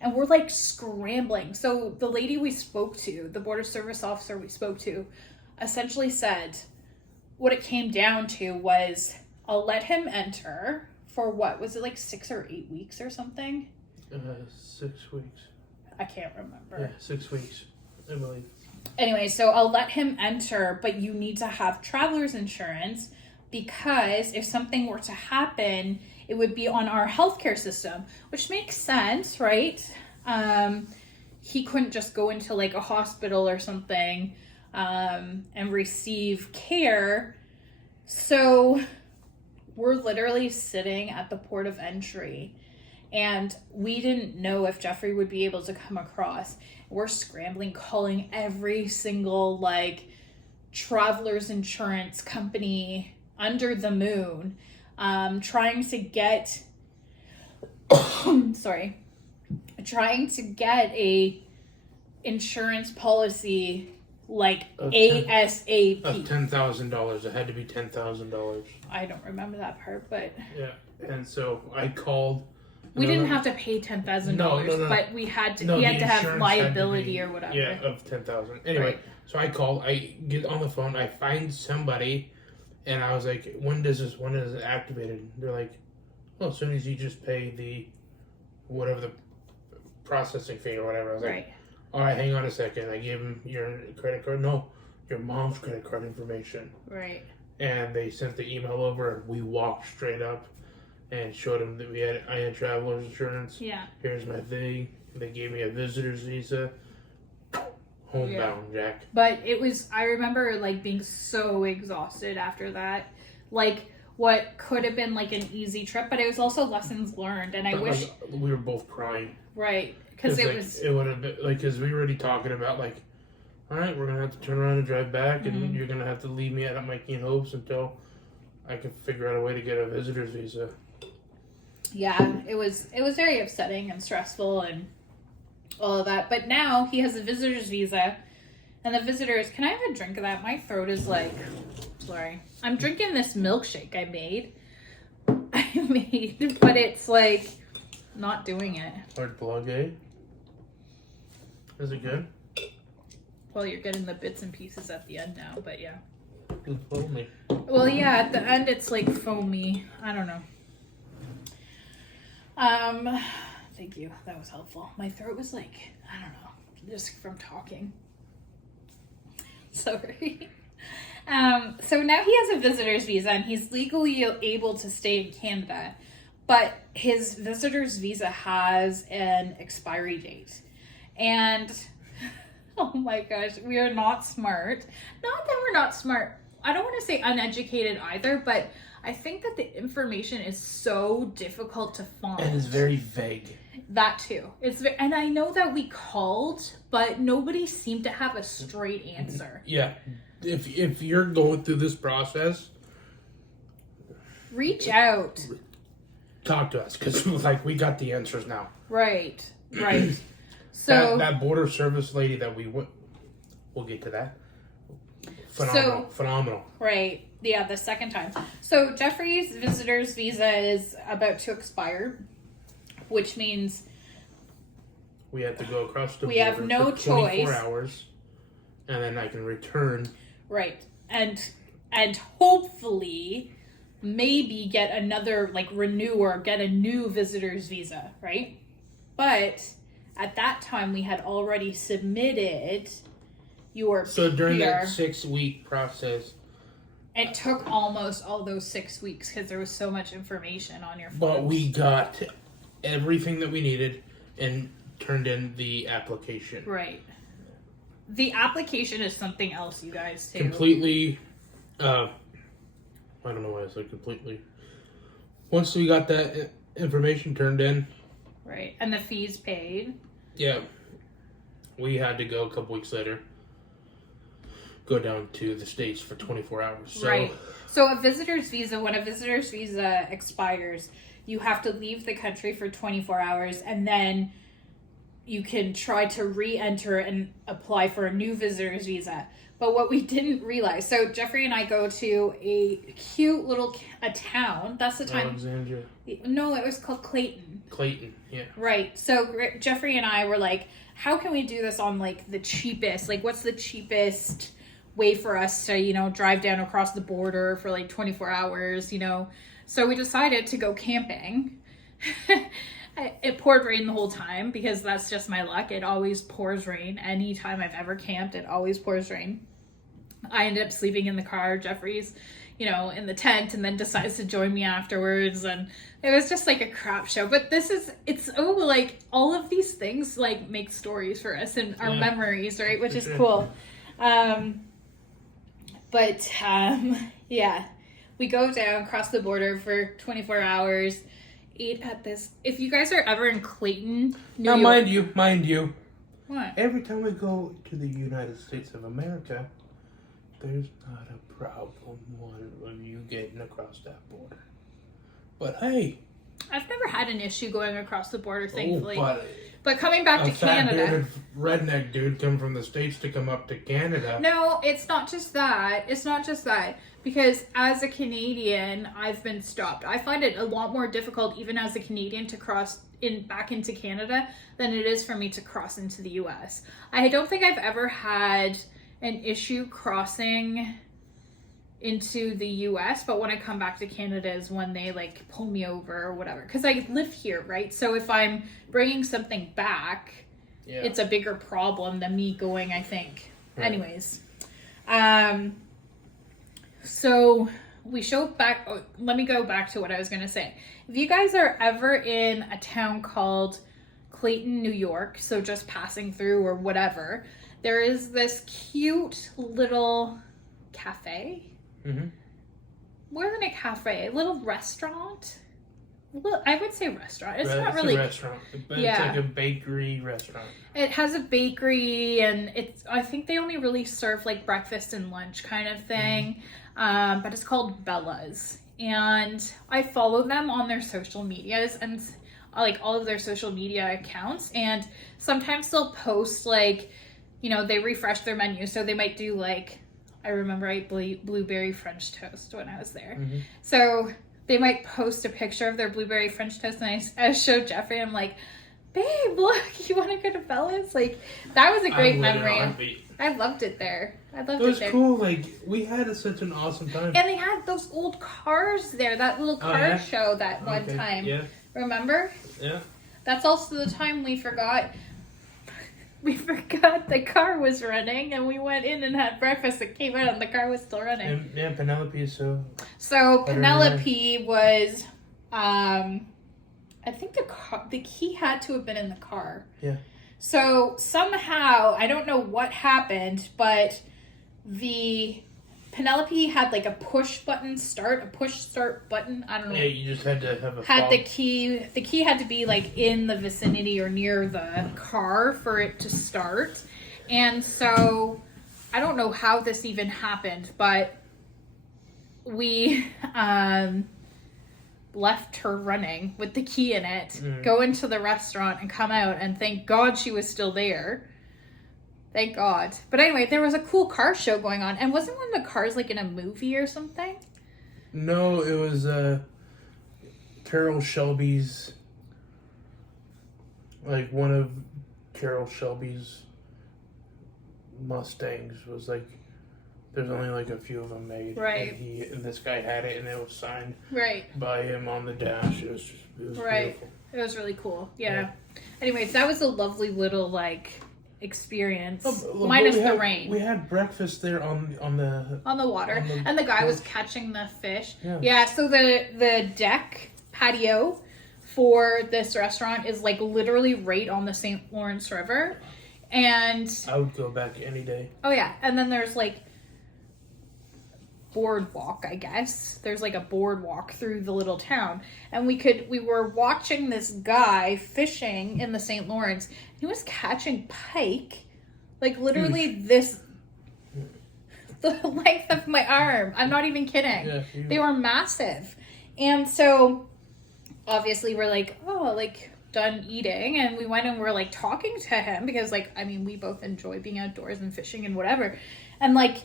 and we're scrambling. So the lady we spoke to, the border service officer we spoke to, essentially said what it came down to was, I'll let him enter for what? Was it 6 or 8 weeks or something? 6 weeks. I can't remember. Yeah, 6 weeks, I believe. Anyway, so I'll let him enter, but you need to have traveler's insurance because if something were to happen, it would be on our healthcare system, which makes sense, right? He couldn't just go into a hospital or something and receive care. So we're literally sitting at the port of entry and we didn't know if Jeffrey would be able to come across. We're scrambling, calling every single traveler's insurance company under the moon, trying to get a insurance policy ASAP. Of $10,000. It had to be $10,000. I don't remember that part, but yeah. And so I called. We didn't have to pay $10,000, no. but we had to. He had to have liability or whatever. Yeah, of $10,000. Anyway, right. So I called. I get on the phone. I find somebody, and I was like, "When is it activated?" They're like, "Well, as soon as you just pay the processing fee or whatever." I was like, "All right, hang on a second." I gave him your credit card. No, your mom's credit card information. Right. And they sent the email over. We walked straight up and showed them that I had traveler's insurance. Yeah. Here's my thing. They gave me a visitor's visa. Homebound, Jack. But I remember being so exhausted after that. What could have been an easy trip, but it was also lessons learned. And I wish we were both crying. Right. Because it would have been because we were already talking about all right, we're gonna have to turn around and drive back, and you're gonna have to leave me at Mikey and Hope's until I can figure out a way to get a visitor's visa. Yeah, it was very upsetting and stressful and all of that. But now he has a visitor's visa, and the visitors. Can I have a drink of that? My throat is sorry. I'm drinking this milkshake I made, but it's not doing it. Hard plug, eh? Is it good? Well, you're getting the bits and pieces at the end now, but yeah. It's foamy. Well, yeah, at the end it's foamy. I don't know. Thank you. That was helpful. My throat was I don't know, just from talking. Sorry. So now he has a visitor's visa and he's legally able to stay in Canada, but his visitor's visa has an expiry date. And oh my gosh, we are not smart. Not that we're not smart. I don't want to say uneducated either, but I think that the information is so difficult to find. And it's very vague. That too. And I know that we called, but nobody seemed to have a straight answer. Yeah. If you're going through this process, reach out. talk to us because like we got the answers now. Right. So that border service lady that we went, we'll get to that. Phenomenal. Right. Yeah, the second time. So Jeffrey's visitor's visa is about to expire, which means we have to go across the border. We have no for 24 choice. hours, and then I can return. Right. And hopefully maybe get another, like, renew or get a new visitor's visa, right? But at that time we had already submitted your So during PR. that 6-week process, It took almost all those 6 weeks because there was so much information on your forms. but we got everything that we needed and turned in the application. Right. The application is something else, you guys, too. Completely, I don't know why I said completely. Once we got that information turned in. Right. And the fees paid. Yeah. We had to go a couple weeks later. Go down to the States for 24 hours. So, right. So when a visitor's visa expires, you have to leave the country for 24 hours and then you can try to re-enter and apply for a new visitor's visa. But what we didn't realize, so Jeffrey and I go to a cute little town. That's the time. Alexandria. No, it was called Clayton. Clayton, yeah. Right. So Jeffrey and I were like, how can we do this on like the cheapest? Like, what's the cheapest way for us to, you know, drive down across the border for like 24 hours, you know? So we decided to go camping. It poured rain the whole time because that's just my luck. It always pours rain. Anytime I've ever camped, it always pours rain. I ended up sleeping in the car. Jeffrey's, you know, in the tent and then decides to join me afterwards. And it was just like a crap show. But like all of these things like make stories for us and our memories, right? Which is cool. Yeah, we go down, cross the border for 24 hours, eat at this. If you guys are ever in Clayton, New York. Mind you. What? Every time we go to the United States of America, there's not a problem when you getting across that border. But hey. I've never had an issue going across the border, thankfully. But coming back to Fat Canada. bearded redneck dude come from the States to come up to Canada. No, it's not just that. Because as a Canadian, I've been stopped. I find it a lot more difficult, even as a Canadian, to cross back into Canada than it is for me to cross into the US. I don't think I've ever had an issue crossing into the US, but when I come back to Canada is when they like pull me over or whatever, because I live here, right? So if I'm bringing something back, it's a bigger problem than me going, I think. Right. Anyways, so we show back. Let me go back to what I was going to say. If you guys are ever in a town called Clayton, New York, so just passing through or whatever, there is this cute little cafe. Mm-hmm. More than a cafe, a little restaurant. Well, I would say restaurant. It's not really a restaurant, but it's like a bakery restaurant. It has a bakery, and I think they only really serve like breakfast and lunch kind of thing. Mm-hmm. But it's called Bella's, and I follow them on their social medias and like all of their social media accounts. And sometimes they'll post like, you know, they refresh their menu, so they might do like. I remember I ate blueberry French toast when I was there. Mm-hmm. So they might post a picture of their blueberry French toast, and I showed Jeffrey, and I'm like, babe, look, you want to go to Bella's? Like, that was a great memory. I loved it there. It was cool. Like, we had such an awesome time. And they had those old cars there, that little car show that one time. Yeah. Remember? Yeah. That's also the time we forgot the car was running, and we went in and had breakfast and came out and the car was still running. And Penelope is so Penelope was I think the key had to have been in the car. Yeah. So somehow, I don't know what happened, but Penelope had like a push start button. I don't know. Yeah, you just had to have the key. The key had to be like in the vicinity or near the car for it to start. And so I don't know how this even happened, but we left her running with the key in it, go into the restaurant and come out, and thank God she was still there. Thank God. But anyway, there was a cool car show going on, and wasn't one of the cars like in a movie or something? No, it was Carol Shelby's, like one of Carol Shelby's Mustangs was like, there's only like a few of them made. Right. And this guy had it, and it was signed Right. by him on the dash. It was Right. beautiful. It was really cool. Yeah. Anyways, that was a lovely little like experience. Minus the rain. We had breakfast there on the water, and the guy was catching the fish. Yeah. So the deck patio for this restaurant is like literally right on the St. Lawrence River, and I would go back any day. oh yeah, and then there's like boardwalk, I guess. There's like a boardwalk through the little town, and we were watching this guy fishing in the St. Lawrence. He was catching pike, like literally this, the length of my arm. I'm not even kidding. Yeah, they were massive. And so obviously we're like, oh, like done eating, and we went and we're like talking to him because like, I mean, we both enjoy being outdoors and fishing and whatever. And like,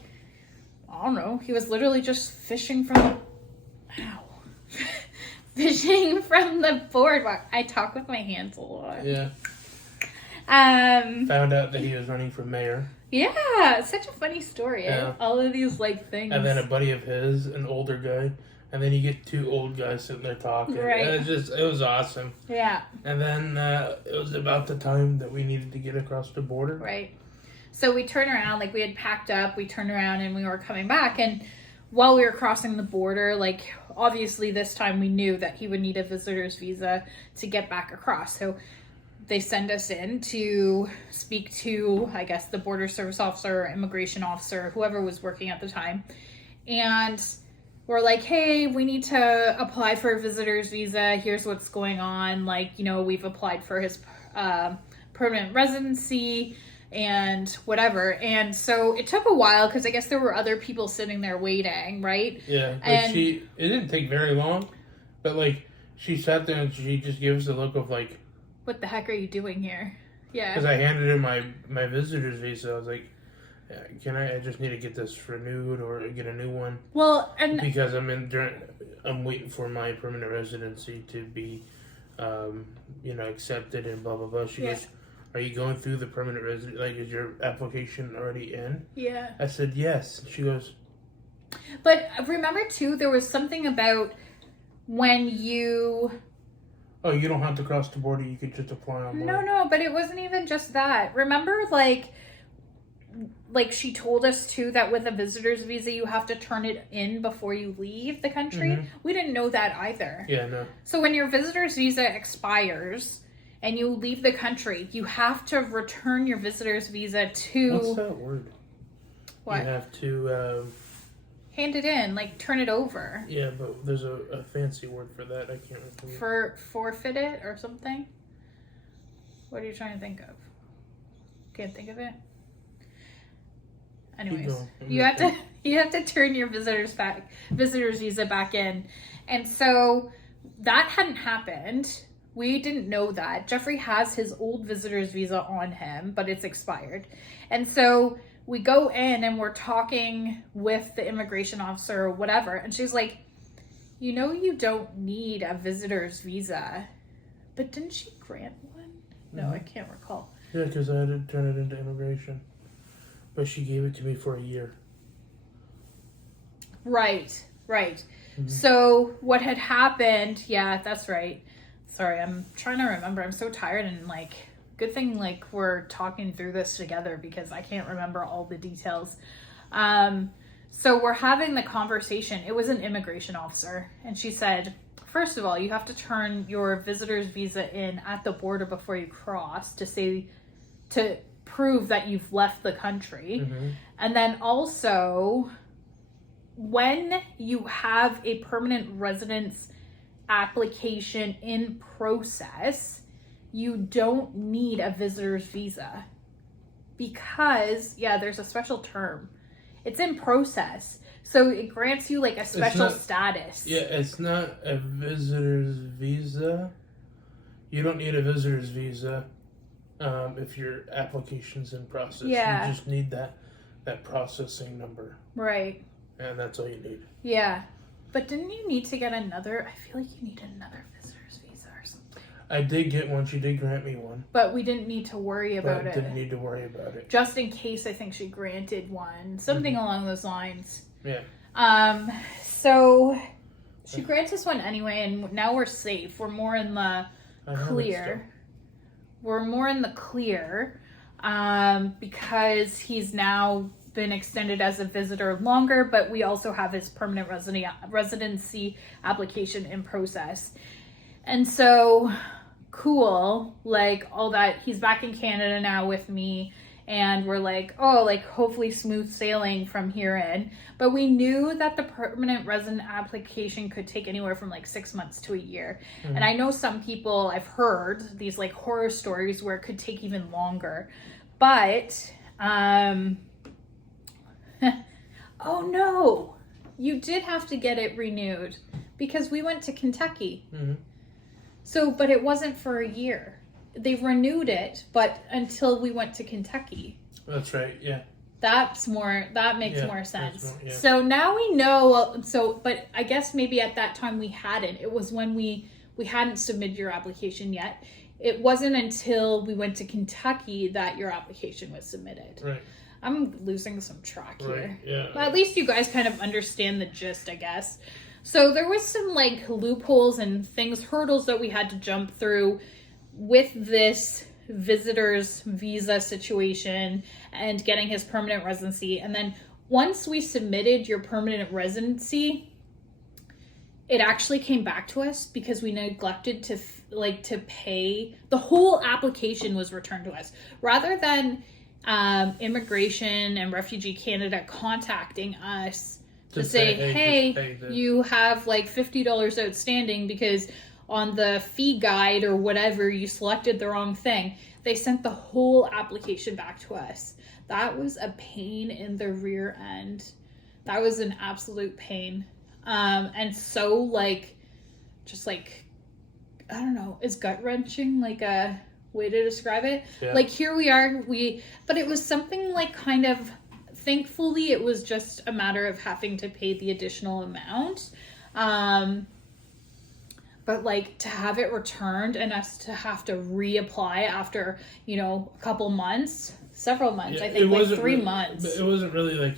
I don't know, he was literally just fishing from fishing from the boardwalk. I talk with my hands a lot. Yeah. Found out that he was running for mayor. Yeah, it's such a funny story. Yeah. All of these like things. And then a buddy of his, an older guy, and then you get two old guys sitting there talking. Right. And it was awesome. Yeah. And then it was about the time that we needed to get across the border. Right. So we turned around, like we had packed up, we turned around and we were coming back. And while we were crossing the border, like obviously this time we knew that he would need a visitor's visa to get back across. So they send us in to speak to, I guess, the border service officer, immigration officer, whoever was working at the time. And we're like, hey, we need to apply for a visitor's visa. Here's what's going on. Like, you know, we've applied for his permanent residency and whatever. And so it took a while because I guess there were other people sitting there waiting, right? Yeah, but and it didn't take very long, but like she sat there and she just gives a look of like, what the heck are you doing here? Yeah. because I handed her my visitor's visa. I was like, I just need to get this renewed or get a new one. Well, and because I'm waiting for my permanent residency to be, accepted and blah blah blah. She goes, are you going through the permanent resident? Like, is your application already in? Yeah. I said yes. She goes, but remember too, there was something about when you. Oh, you don't have to cross the border. You could just apply online. No, but it wasn't even just that. Remember, like she told us too that with a visitor's visa you have to turn it in before you leave the country. Mm-hmm. We didn't know that either. Yeah, no. So when your visitor's visa expires and you leave the country, you have to return your visitor's visa to... What's that word? What? You have to... hand it in, like turn it over. Yeah, but there's a fancy word for that. I can't remember. Forfeit it or something? What are you trying to think of? Can't think of it? Anyways, you have to turn your visitor's visa back in. And so that hadn't happened. We didn't know that. Jeffrey has his old visitor's visa on him, but it's expired. And so we go in and we're talking with the immigration officer or whatever. And she's like, you know, you don't need a visitor's visa. But didn't she grant one? No, I can't recall. Yeah, because I had to turn it into immigration. But she gave it to me for a year. Right. Mm-hmm. So what had happened, yeah, that's right. Sorry, I'm trying to remember. I'm so tired and like, good thing like we're talking through this together because I can't remember all the details. So we're having the conversation. It was an immigration officer and she said, first of all, you have to turn your visitor's visa in at the border before you cross to prove that you've left the country. Mm-hmm. And then also, when you have a permanent residence application in process, you don't need a visitor's visa because, there's a special term. It's in process. So it grants you like a special not, status. Yeah, it's not a visitor's visa. You don't need a visitor's visa if your application's in process. Yeah. You just need that processing number. Right. And that's all you need. Yeah. But didn't you need to get another? I feel like you need another visitor's visa or something. I did get one. She did grant me one. But we didn't need to worry about it. Didn't need to worry about it. Just in case, I think she granted one. Something along those lines. Yeah. So she grants us one anyway, and now we're safe. We're more in the clear. We're more in the clear because he's now been extended as a visitor longer, but we also have his permanent residency application in process. And so cool, like all that, he's back in Canada now with me, and we're like, oh, like hopefully smooth sailing from here in. But we knew that the permanent resident application could take anywhere from like 6 months to a year. Mm-hmm. And I know some people, I've heard these like horror stories where it could take even longer. But, oh no, you did have to get it renewed because we went to Kentucky. Mm-hmm. So, but it wasn't for a year. They renewed it, but until we went to Kentucky. That's right, yeah. That makes more sense. More, yeah. So now we know, but I guess maybe at that time we hadn't. It was when we hadn't submitted your application yet. It wasn't until we went to Kentucky that your application was submitted. Right. I'm losing some track here. Yeah. But at least you guys kind of understand the gist, I guess. So there was some like loopholes and hurdles that we had to jump through with this visitor's visa situation and getting his permanent residency. And then once we submitted your permanent residency, it actually came back to us because we neglected to pay. The whole application was returned to us rather than Immigration and Refugee Canada contacting us to say, hey, you have like $50 outstanding because on the fee guide or whatever you selected the wrong thing. They sent the whole application back to us. That was a pain in the rear end. That was an absolute pain. And so like, just like, I don't know, is gut-wrenching like a way to describe it? Yeah. Like here we are, but it was something like kind of, thankfully it was just a matter of having to pay the additional amount. But like to have it returned and us to have to reapply after, a couple months, several months, yeah, I think like 3 months. It wasn't really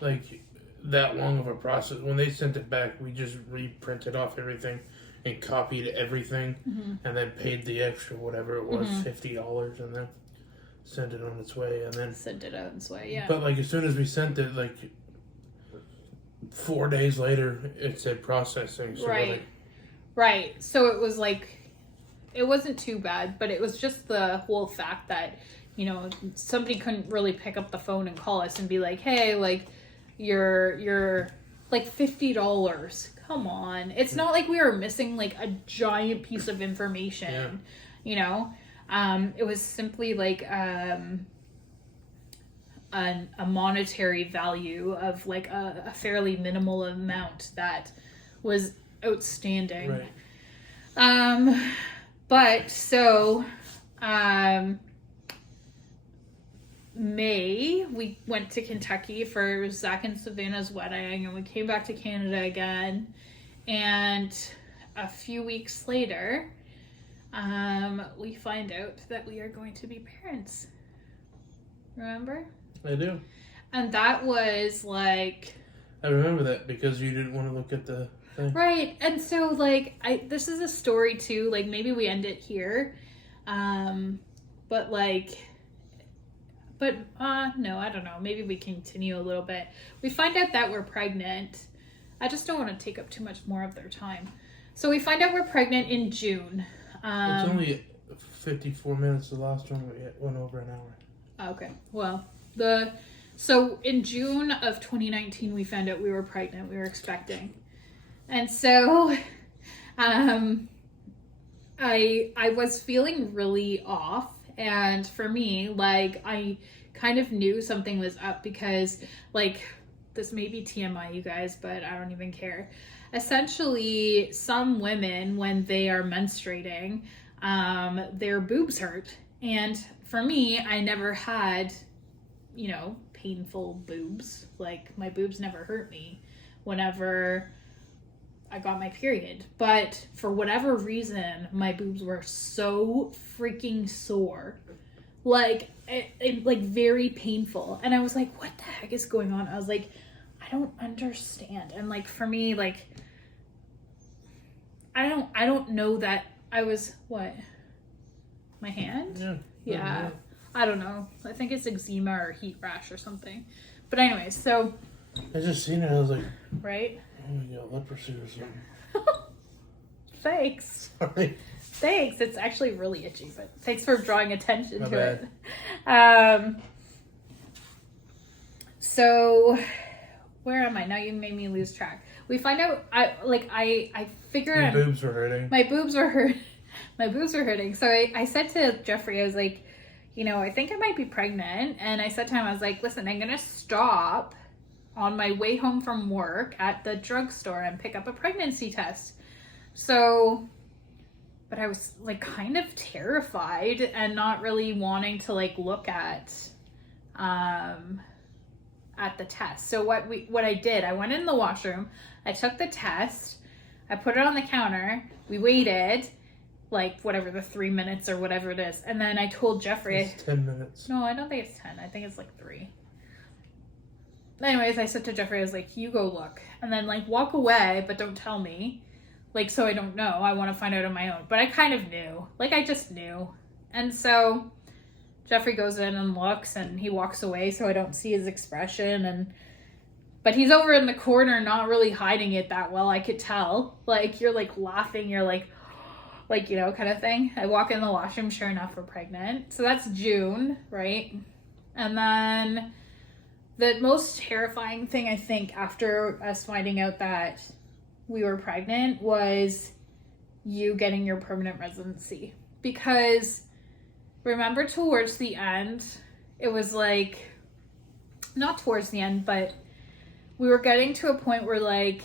like that long of a process. When they sent it back, we just reprinted off everything and copied everything and then paid the extra, whatever it was, $50, and then sent it on its way. And then sent it out its way, yeah. But like as soon as we sent it, like 4 days later, it said processing. So right. Right. So it was like, it wasn't too bad, but it was just the whole fact that, somebody couldn't really pick up the phone and call us and be like, hey, like, you're like $50. Come on. It's not like we were missing like a giant piece of information, It was simply like a monetary value of like a fairly minimal amount that was outstanding. Right. But so May we went to Kentucky for Zach and Savannah's wedding, and we came back to Canada again, and a few weeks later we find out that we are going to be parents. Remember? I do. And that was like, I remember that because you didn't want to look at the thing. Right. And so like this is a story too, like maybe we end it here. But no, I don't know. Maybe we continue a little bit. We find out that we're pregnant. I just don't want to take up too much more of their time. So we find out we're pregnant in June. It's only 54 minutes. The last one we went over an hour. Okay. Well, so in June of 2019, we found out we were pregnant. We were expecting. And so I was feeling really off. And for me, like, I kind of knew something was up because, like, this may be TMI, you guys, but I don't even care. Essentially, some women, when they are menstruating, their boobs hurt. And for me, I never had, painful boobs. Like, my boobs never hurt me whenever I got my period. But for whatever reason, my boobs were so freaking sore. Like, it like, very painful. And I was like, what the heck is going on? I was like, I don't understand. And like, for me, like, I don't know that I was, what? My hand? Yeah. I don't know. I think it's eczema or heat rash or something. But anyways, so. I just seen it. I was like. Right? Oh, you got leprosy or something. Thanks. Sorry. Thanks. It's actually really itchy, but thanks for drawing attention My to bad. it. So where am I? Now you made me lose track. We find out I figure Your boobs were hurting. My boobs were hurting. So I said to Jeffrey, I was like, I think I might be pregnant. And I said to him, I was like, listen, I'm going to stop on my way home from work at the drugstore and pick up a pregnancy test. So, but I was like kind of terrified and not really wanting to like look at the test. So what I did, I went in the washroom, I took the test, I put it on the counter, we waited like whatever, the 3 minutes or whatever it is. And then I told Jeffrey. It's 10 minutes. No, I don't think it's 10. I think it's like 3. Anyways, I said to Jeffrey, I was like, you go look. And then like walk away, but don't tell me. Like, so I don't know. I want to find out on my own. But I kind of knew. Like, I just knew. And so Jeffrey goes in and looks and he walks away so I don't see his expression. But he's over in the corner, not really hiding it that well. I could tell. Like, you're like laughing. You're like, kind of thing. I walk in the washroom, sure enough, we're pregnant. So that's June, right? And then the most terrifying thing, I think, after us finding out that we were pregnant was you getting your permanent residency. Because remember towards the end, it was like, not towards the end, but we were getting to a point where like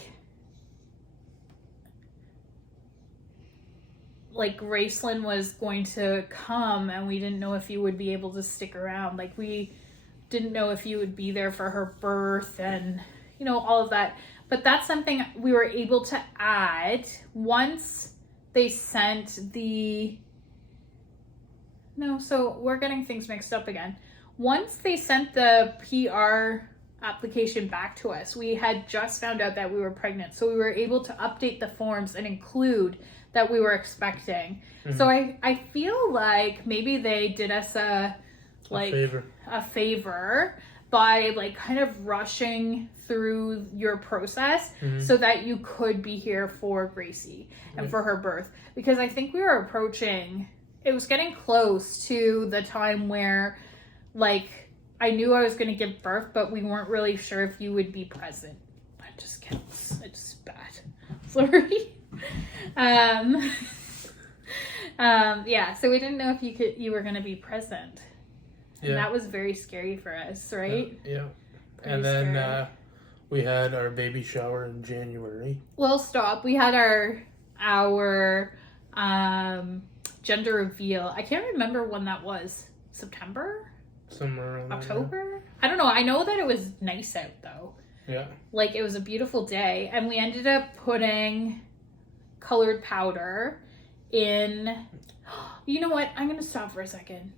Graceland was going to come and we didn't know if you would be able to stick around. Like, we didn't know if you would be there for her birth and, all of that. But that's something we were able to add once they sent so we're getting things mixed up again. Once they sent the PR application back to us, we had just found out that we were pregnant. So we were able to update the forms and include that we were expecting. Mm-hmm. So I feel like maybe they did us a favor by like kind of rushing through your process so that you could be here for Gracie and for her birth. Because I think we were approaching, it was getting close to the time where like I knew I was going to give birth, but we weren't really sure if you would be present. I just spat. Sorry. So we didn't know if you were going to be present. And that was very scary for us, right? Yeah. And then we had our baby shower in January. Well, stop. We had our gender reveal. I can't remember when that was. September? Somewhere around October? there. I don't know. I know that it was nice out though. Yeah. Like, it was a beautiful day. And we ended up putting colored powder in. You know what? I'm going to stop for a second.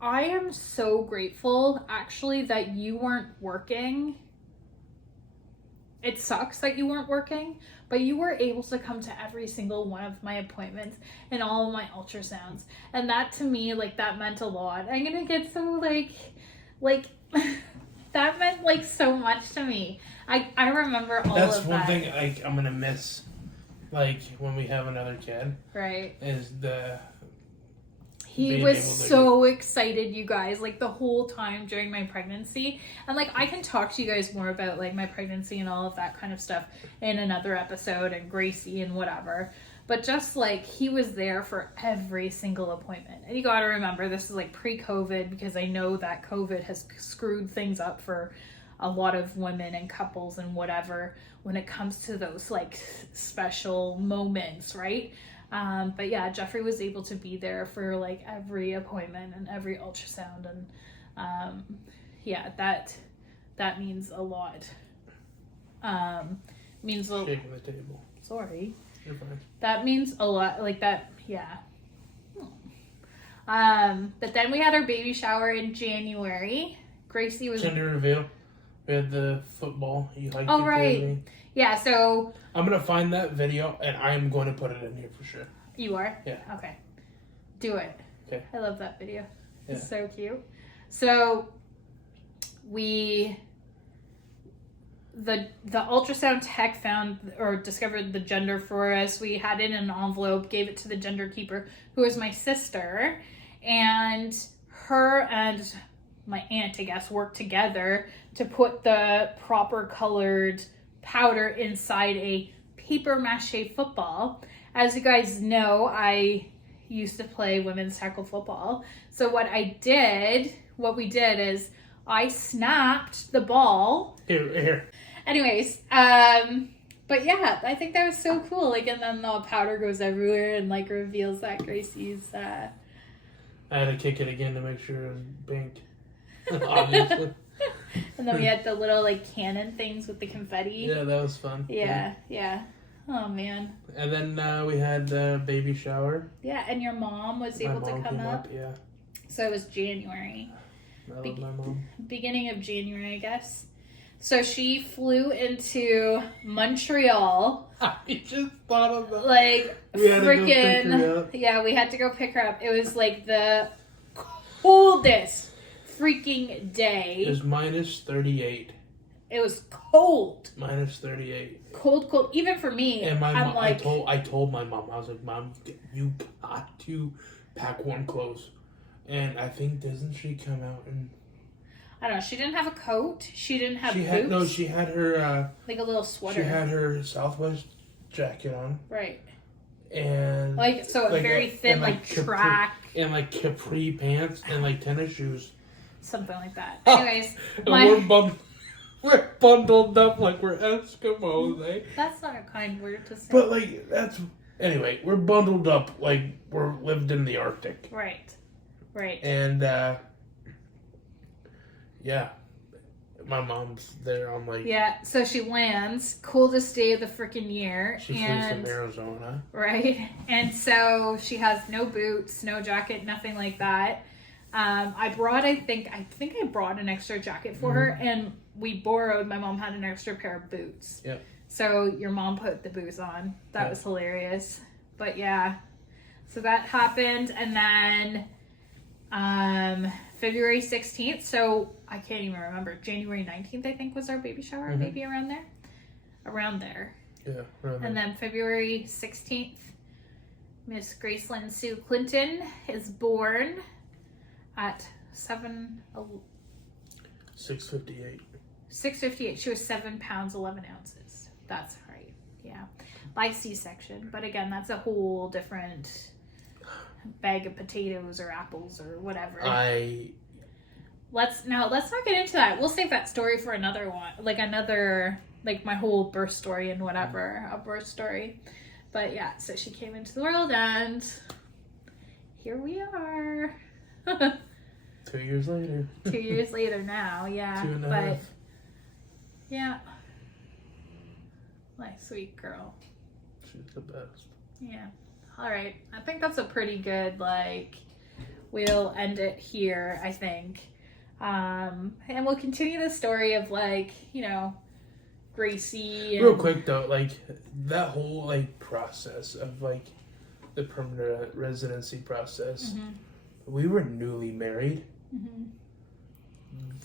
I am so grateful, actually, that you weren't working. It sucks that you weren't working, but you were able to come to every single one of my appointments and all of my ultrasounds. And that, to me, like, that meant a lot. I'm going to get so, like, that meant, like, so much to me. I remember all of that. That's one thing I'm going to miss, like, when we have another kid. Right. Is He was so excited, you guys, like the whole time during my pregnancy. And like, I can talk to you guys more about like my pregnancy and all of that kind of stuff in another episode, and Gracie and whatever. But just like, he was there for every single appointment. And you got to remember, this is like pre-COVID, because I know that COVID has screwed things up for a lot of women and couples and whatever when it comes to those like special moments, right? But yeah, Jeffrey was able to be there for like every appointment and every ultrasound, and yeah, that means a lot. Means a Shaking the table. Sorry. You're fine. That means a lot, like that, yeah. But then we had our baby shower in January. Gracie was Gender reveal. We had the football. You liked Oh, it, right. Baby. Yeah, so I'm gonna find that video and I'm going to put it in here for sure. you are? Yeah. Okay. Do it. Okay. I love that video. Yeah. It's so cute. So the ultrasound tech found or discovered the gender for us. We had it in an envelope, gave it to the gender keeper, who is my sister, and her and my aunt, I guess, worked together to put the proper colored powder inside a paper mache football. As you guys know, I used to play women's tackle football. So what we did is I snapped the ball. Here. Anyways, but yeah, I think that was so cool. Like, and then the powder goes everywhere and like reveals that Gracie's. I had to kick it again to make sure it was pink. Obviously. And then we had the little like cannon things with the confetti. Yeah, that was fun. Yeah. Oh man. And then we had the baby shower. Yeah, and your mom was My able mom to come came up. Yeah. So it was January. I love my mom. Beginning of January, I guess. So she flew into Montreal. I just thought of that. Like, We had to go pick her freaking. up. Yeah, we had to go pick her up. It was like the coldest freaking day. It was minus 38. It was cold. Minus 38. Cold. Even for me. And my I'm mom, like, I told my mom, I was like, Mom, you got to pack warm clothes. And I think, doesn't she come out and... I don't know. She didn't have a coat. She didn't have boots. She had her... like a little sweater. She had her Southwest jacket on. Right. And... Like, so a very thin, like track. And like capri pants and like tennis shoes. Something like that. Anyways. And we're bundled up like we're Eskimos, eh? That's not a kind word to say. But like, that's... Anyway, we're bundled up like we're lived in the Arctic. Right. And, yeah. My mom's there. I'm like... Yeah, so she lands. Coldest day of the freaking year. She flew from Arizona. Right. And so she has no boots, no jacket, nothing like that. I think I brought an extra jacket for her, and my mom had an extra pair of boots. Yep. So your mom put the boots on. That was hilarious. But yeah, so that happened. And then February 16th, so I can't even remember, January 19th I think was our baby shower, maybe around there. Yeah, around there. And then February 16th, Miss Gracelyn Sue Clinton is born at 6:58. 6:58. She was 7 pounds 11 ounces. That's right. Yeah, by C-section. But again, that's a whole different bag of potatoes or apples or whatever. Let's not get into that. We'll save that story for another one, like my whole birth story and whatever, a birth story. But yeah, so she came into the world and here we are. 2 years later. 2 years later now, yeah. 2.5. Yeah. My sweet girl. She's the best. Yeah. All right. I think that's a pretty good, we'll end it here, I think. And we'll continue the story of, Gracie. And... Real quick, though, that whole, process of, the permanent residency process, we were newly married.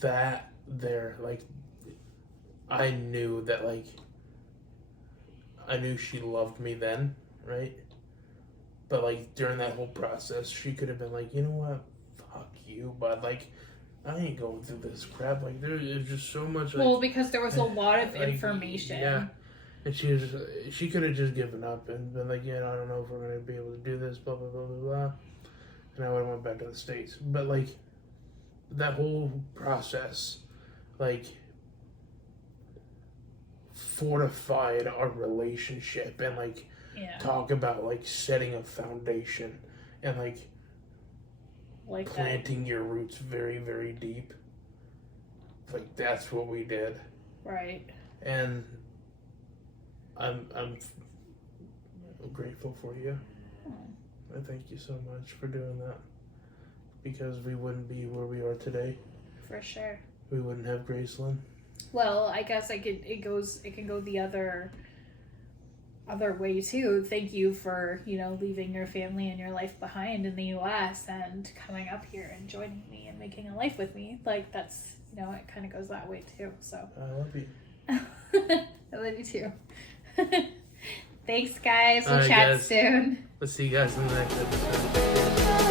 That there, I knew that, I knew she loved me then, right? But, during that whole process, she could have been like, you know what? Fuck you, but, I ain't going through this crap. There's just so much, well, because there was a lot of information. Yeah. And she could have just given up and been like, yeah, I don't know if we're going to be able to do this, blah, blah, blah, blah, blah. And I would have went back to the States. But, that whole process, fortified our relationship and like talk about like setting a foundation and like planting your roots very, very deep. Like that's what we did. Right. And I'm grateful for you. I thank you so much for doing that. Because we wouldn't be where we are today. For sure. We wouldn't have Graceland. Well, I guess it can go the other way too. Thank you for, leaving your family and your life behind in the US and coming up here and joining me and making a life with me. Like that's, it kind of goes that way too. So I love you. I love you too. Thanks guys. We'll right, chat guys. soon. We'll see you guys in the next episode.